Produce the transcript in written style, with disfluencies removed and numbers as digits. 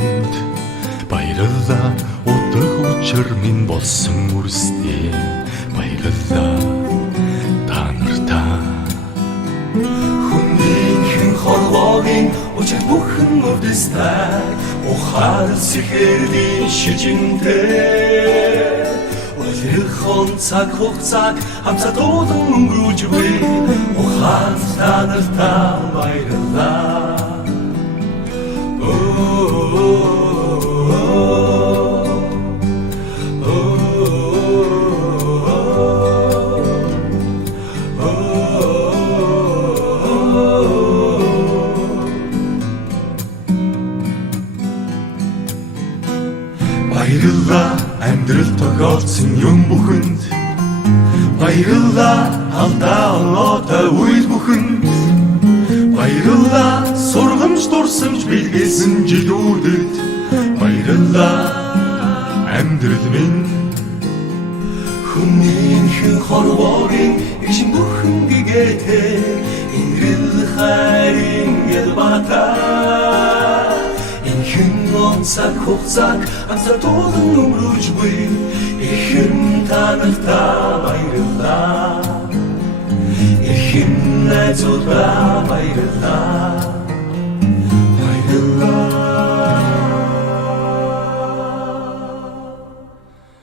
бүхэнд баярлалаа. Өдөр өчир минь болсон үрсдээ баярлалаа та нартаа. Хүнийхэн хорвоогийн учир бүхэн өвдөстэй ухаал сэхэрлийн шижинтэй Өлөрхөн цаг хугацааг хамтдаа дуулан өнгөрүүлж буй ухаан та нартаа баярлалаа. Баярлалаа амьдрал тохиолдсон юм бүхэнд баярлалаа алдаа оноотой үйл бүхэнд баярлалаа сургамж дурсамж бэлгэлсэн жилүүдэд баярлалаа амьдрал минь хүнийхэн хорвоогийн ишин бүхэн гэгээтэй инрэл хайрын ялбатаа инхэн цаг хугацааг хамтдаа дуулан өнгөрүүлж буй ихэн та нартаа баярлалаа. Ихэн найзуудаа баярлалаа.